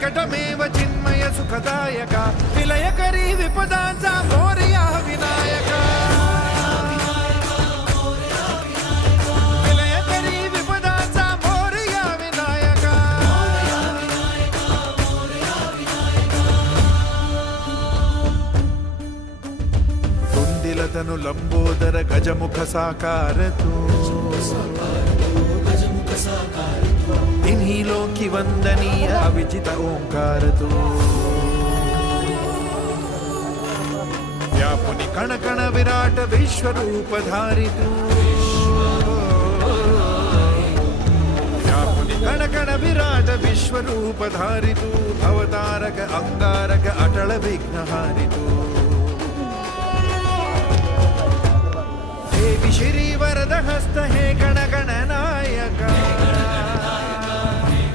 विकटमेव चिन्मय सुखदायका विलयकरी विपदांचा मोरया विनायका विलयकरी विपदांचा मोरया विनायका कुंदिलतनु लंबोदर गजमुख साकार तू तिन्ही लोकी वंदनीय अविजित ओंकार तू व्यापुनी कण कण विराट विश्वरूप धारी तू व्यापुनी कण कण विराट विश्वरूप धारी तू भवतारक अंगारक अटल विघ्नहारी तू देवी श्री वरद हस्त हे गण गण नायका